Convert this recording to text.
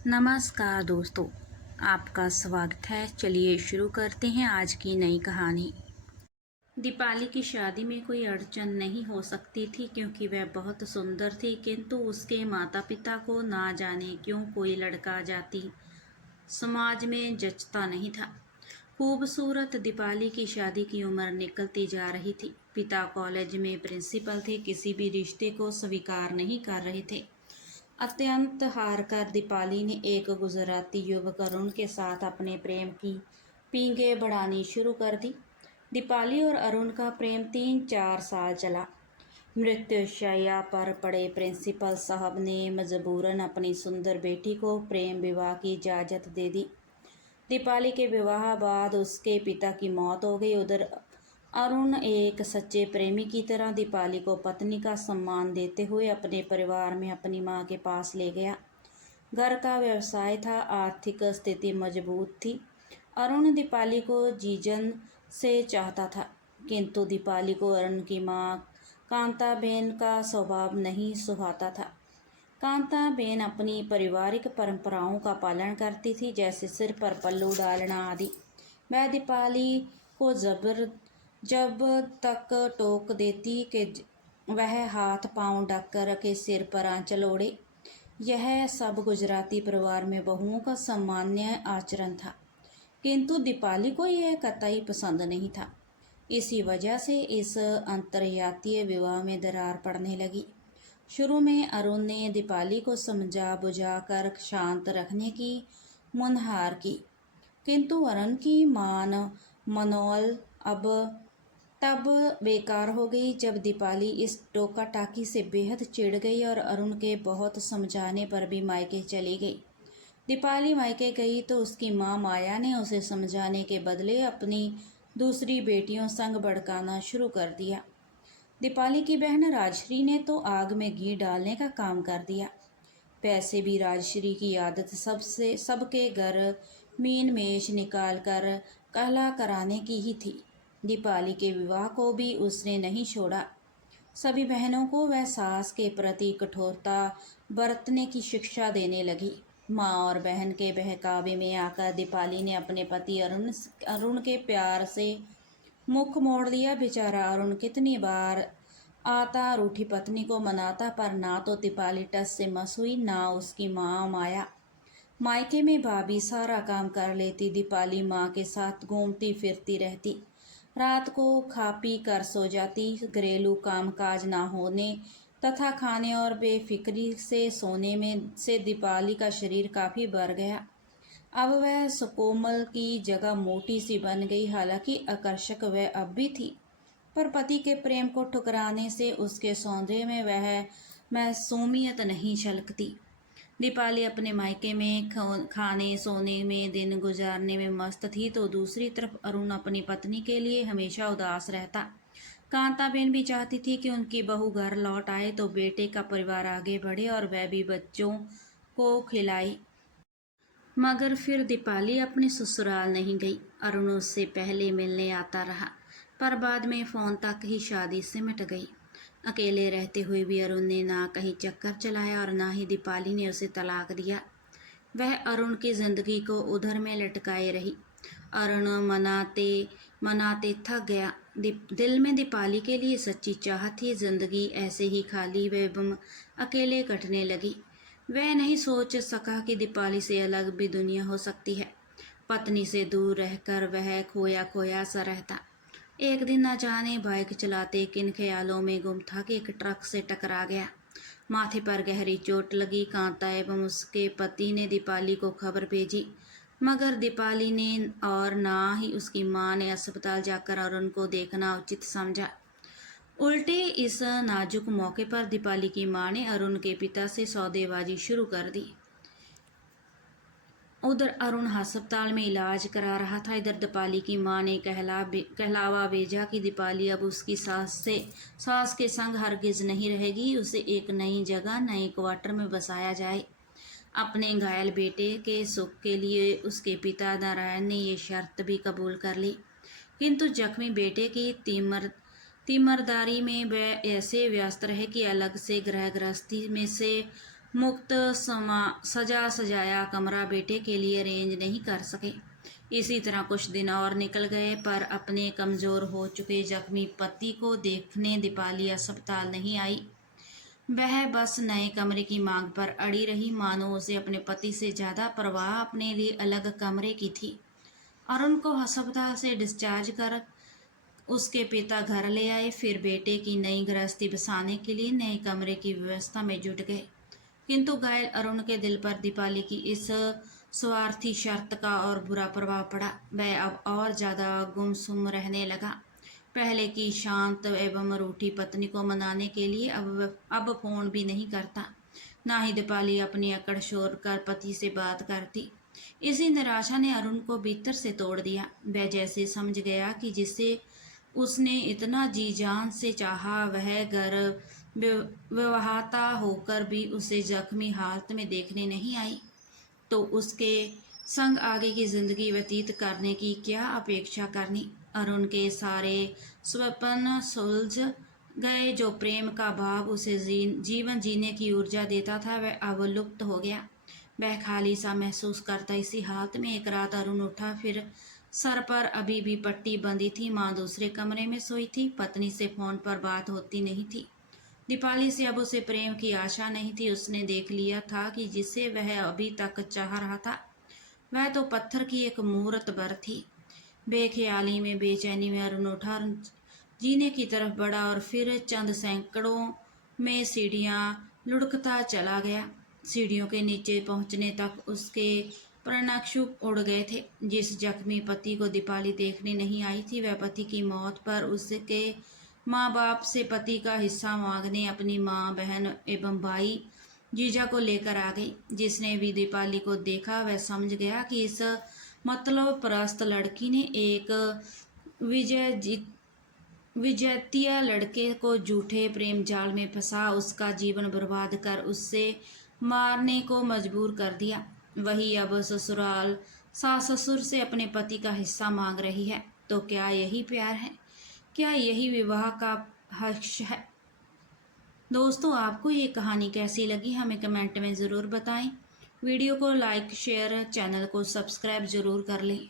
नमस्कार दोस्तों, आपका स्वागत है। चलिए शुरू करते हैं आज की नई कहानी। दीपाली की शादी में कोई अड़चन नहीं हो सकती थी क्योंकि वह बहुत सुंदर थी, किंतु उसके माता पिता को ना जाने क्यों कोई लड़का जाति समाज में जचता नहीं था। खूबसूरत दीपाली की शादी की उम्र निकलती जा रही थी। पिता कॉलेज में प्रिंसिपल थे, किसी भी रिश्ते को स्वीकार नहीं कर रहे थे। अत्यंत हार कर दीपाली ने एक गुजराती युवक अरुण के साथ अपने प्रेम की पींगे बढ़ानी शुरू कर दी। दीपाली और अरुण का प्रेम 3-4 साल चला। मृत्युशैया पर पड़े प्रिंसिपल साहब ने मजबूरन अपनी सुंदर बेटी को प्रेम विवाह की इजाज़त दे दी। दीपाली के विवाह बाद उसके पिता की मौत हो गई। उधर अरुण एक सच्चे प्रेमी की तरह दीपाली को पत्नी का सम्मान देते हुए अपने परिवार में अपनी माँ के पास ले गया। घर का व्यवसाय था, आर्थिक स्थिति मजबूत थी। अरुण दीपाली को जीजन से चाहता था, किंतु दीपाली को अरुण की माँ कांताबेन का स्वभाव नहीं सुहाता था। कांताबेन अपनी पारिवारिक परंपराओं का पालन करती थी, जैसे सिर पर पल्लू डालना आदि। वह दीपाली को जब तक टोक देती कि वह हाथ पांव ढककर के सिर पर आंचल ओढ़े। यह सब गुजराती परिवार में बहुओं का सामान्य आचरण था, किंतु दीपाली को यह कतई पसंद नहीं था। इसी वजह से इस अंतर्जातीय विवाह में दरार पड़ने लगी। शुरू में अरुण ने दीपाली को समझा बुझा कर शांत रखने की मुनहार की, किंतु अरुण की मनोल तब बेकार हो गई जब दीपाली इस टोका टाकी से बेहद चिढ़ गई और अरुण के बहुत समझाने पर भी मायके चली गई। दीपाली मायके गई तो उसकी माँ माया ने उसे समझाने के बदले अपनी दूसरी बेटियों संग भड़काना शुरू कर दिया। दीपाली की बहन राजश्री ने तो आग में घी डालने का काम कर दिया। पैसे भी राजश्री की आदत सबके घर मीन मेष निकाल कर कहला कराने की ही थी। दीपाली के विवाह को भी उसने नहीं छोड़ा। सभी बहनों को वह सास के प्रति कठोरता बरतने की शिक्षा देने लगी। माँ और बहन के बहकावे में आकर दीपाली ने अपने पति अरुण के प्यार से मुख मोड़ लिया। बेचारा अरुण कितनी बार आता रूठी पत्नी को मनाता, पर ना तो दीपाली टस से मस हुई, ना उसकी माँ माया। मायके में भाभी सारा काम कर लेती, दीपाली माँ के साथ घूमती फिरती रहती। रात को खा पी कर सो जाती। घरेलू कामकाज ना होने तथा खाने और बेफिक्री से सोने में से दीपाली का शरीर काफ़ी बढ़ गया। अब वह सुकोमल की जगह मोटी सी बन गई। हालांकि आकर्षक वह अब भी थी, पर पति के प्रेम को ठुकराने से उसके सौंदर्य में वह मासूमियत नहीं झलकती। दीपाली अपने मायके में खाने सोने में दिन गुजारने में मस्त थी, तो दूसरी तरफ अरुण अपनी पत्नी के लिए हमेशा उदास रहता। कांताबेन भी चाहती थी कि उनकी बहू घर लौट आए तो बेटे का परिवार आगे बढ़े और वह भी बच्चों को खिलाए। मगर फिर दीपाली अपने ससुराल नहीं गई। अरुण उससे पहले मिलने आता रहा, पर बाद में फ़ोन तक ही शादी सिमट गई। अकेले रहते हुए भी अरुण ने ना कहीं चक्कर चलाया और ना ही दीपाली ने उसे तलाक दिया। वह अरुण की ज़िंदगी को उधर में लटकाए रही। अरुण मनाते मनाते थक गया। दिल में दीपाली के लिए सच्ची चाह थी। जिंदगी ऐसे ही खाली एवं अकेले कटने लगी। वह नहीं सोच सका कि दीपाली से अलग भी दुनिया हो सकती है। पत्नी से दूर रहकर वह खोया खोया सा रहता। एक दिन न जाने बाइक चलाते किन ख्यालों में गुम था कि एक ट्रक से टकरा गया। माथे पर गहरी चोट लगी। कांता एवं उसके पति ने दीपाली को खबर भेजी, मगर दीपाली ने और ना ही उसकी माँ ने अस्पताल जाकर अरुण को देखना उचित समझा। उल्टे इस नाजुक मौके पर दीपाली की माँ ने अरुण के पिता से सौदेबाजी शुरू कर दी। उधर अरुण अस्पताल में इलाज करा रहा था, इधर दीपाली की माँ ने कहलावा भेजा कि दीपाली अब उसकी सास के संग हरगिज नहीं रहेगी। उसे एक नई जगह नए क्वार्टर में बसाया जाए। अपने घायल बेटे के सुख के लिए उसके पिता नारायण ने ये शर्त भी कबूल कर ली, किंतु जख्मी बेटे की तीमरदारी में वह ऐसे व्यस्त रहे कि अलग से गृह गृहस्थी में से मुक्त सजा सजाया कमरा बेटे के लिए अरेंज नहीं कर सके। इसी तरह कुछ दिन और निकल गए, पर अपने कमज़ोर हो चुके जख्मी पति को देखने दीपाली अस्पताल नहीं आई। वह बस नए कमरे की मांग पर अड़ी रही, मानो उसे अपने पति से ज़्यादा परवाह अपने लिए अलग कमरे की थी। अरुण को अस्पताल से डिस्चार्ज कर उसके पिता घर ले आए, फिर बेटे की नई गृहस्थी बसाने के लिए नए कमरे की व्यवस्था में जुट गए। किंतु घायल अरुण के दिल पर दीपाली की इस स्वार्थी शर्त का और बुरा प्रभाव पड़ा। वह अब और ज़्यादा गुमसुम रहने लगा। पहले की शांत एवं रूठी पत्नी को मनाने के लिए अब फोन भी नहीं करता, ना ही दीपाली अपनी अकड़ छोड़ कर पति से बात करती। इसी निराशा ने अरुण को भीतर से तोड़ दिया। वह जैसे समझ गया कि जिसे उसने इतना जी जान से चाहा, वह घर विवाहता होकर भी उसे जख्मी हालत में देखने नहीं आई, तो उसके संग आगे की जिंदगी व्यतीत करने की क्या अपेक्षा करनी। अरुण के सारे स्वप्न सुलझ गए। जो प्रेम का भाव उसे जीवन जीने की ऊर्जा देता था, वह अब लुप्त हो गया। वह खाली सा महसूस करता। इसी हालत में एक रात अरुण उठा, फिर सर पर अभी भी पट्टी बंधी थी। माँ दूसरे कमरे में सोई थी। पत्नी से फोन पर बात होती नहीं थी। दीपाली से अब उसे प्रेम की आशा नहीं थी। उसने देख लिया था कि जिसे वह अभी तक चाह रहा था, वह तो पत्थर की एक मूर्त भर थी। बेख्याली में, बेचैनी में अरुण उठा, जीने की तरफ बढ़ा और फिर चंद सैकड़ों में सीढ़ियाँ लुढ़कता चला गया। सीढ़ियों के नीचे पहुंचने तक उसके प्राणक्षु उड़ गए थे। जिस जख्मी पति को दीपाली देखने नहीं आई थी, वह पति की मौत पर उसके माँ बाप से पति का हिस्सा मांगने अपनी माँ, बहन एवं भाई जीजा को लेकर आ गई। जिसने भी दीपाली को देखा, वह समझ गया कि इस मतलब परस्त लड़की ने एक विजेतिया लड़के को झूठे प्रेम जाल में फंसा, उसका जीवन बर्बाद कर उससे मारने को मजबूर कर दिया। वही अब ससुराल सास ससुर से अपने पति का हिस्सा मांग रही है। तो क्या यही प्यार है? क्या यही विवाह का हक है? दोस्तों, आपको ये कहानी कैसी लगी हमें कमेंट में ज़रूर बताएं। वीडियो को लाइक, शेयर, चैनल को सब्सक्राइब ज़रूर कर लें।